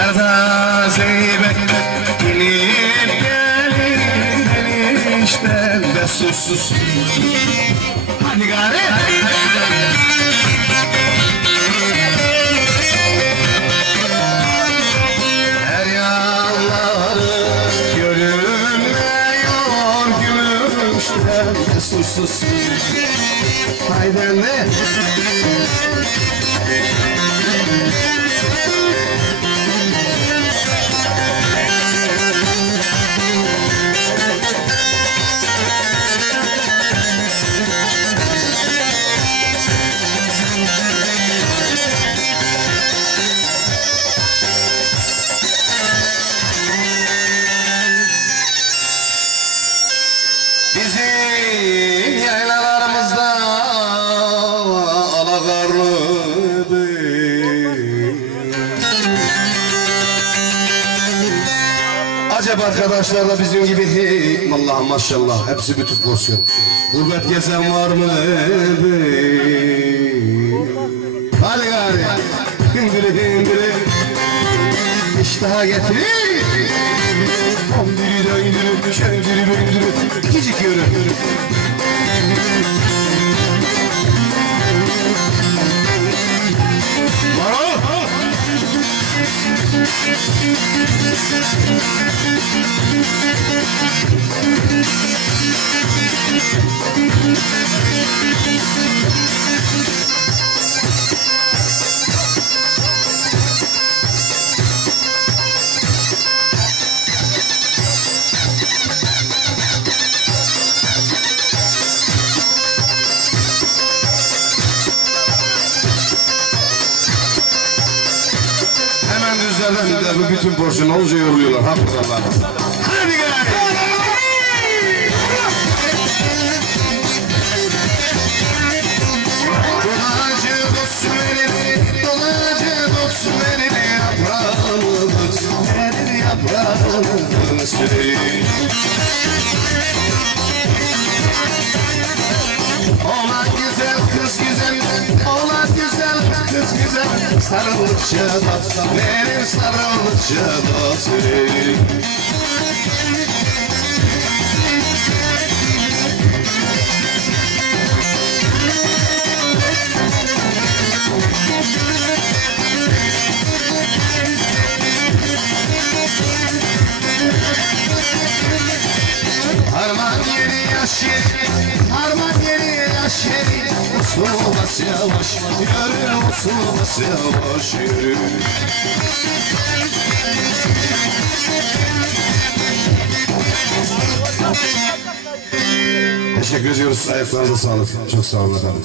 Serda Zeybek Gelip gelip enişten de sus sus Hadi gari. Her görünmüyor gümüşten de sus sus Haydi anne. Bizim yaylalarımızda alakarlıdır Acaba arkadaşlar da bizim gibi hey, Allah'ım maşallah hepsi bütün porsiyon Gurbet gezen var mı? Hadi gari. Hindiri hindiri İştaha getir Diri döndürü, şöndürü döndürü İkicik yürü! Hemen düzlerden de bütün porsiyon olunca yoruluyorlar. Haklılar. Hadi gel. Yaprağımı Senin yaprağımı senin güzel Sarıldıkça da, benim sarıldıkça da senin Harman yeri yaş yeri, harman yeri yaş yeri Usul bas yavaş, yürü usul bas yavaş Teşekkür ediyoruz. Ayaklarınıza sağlık. Çok sağ olun efendim.